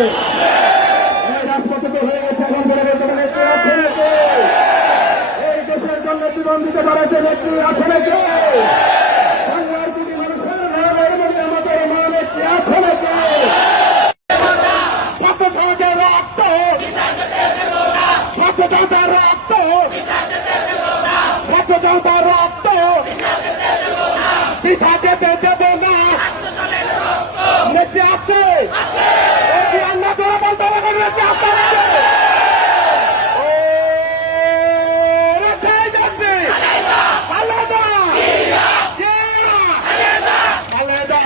নাকি? রাজপথে তো হয়ে গেছে, এখন বলে বলতে পারে এই দেশের জন্য জীবন দিতে পারে যে ব্যক্তি আছে নাকি? বাংলার কোটি মানুষের নামের মধ্যে আমাদের মানের কি আছে নাকি? ছাত্র সমাজের রক্ত, ছাত্র জনতার রক্ত, ছাত্র জনতার রক্ত পিঠা যেতে দেব না। নেত্রী আছে, আল্লাহ ধরে বলতে হবে নেত্রী আপনারা খালেদা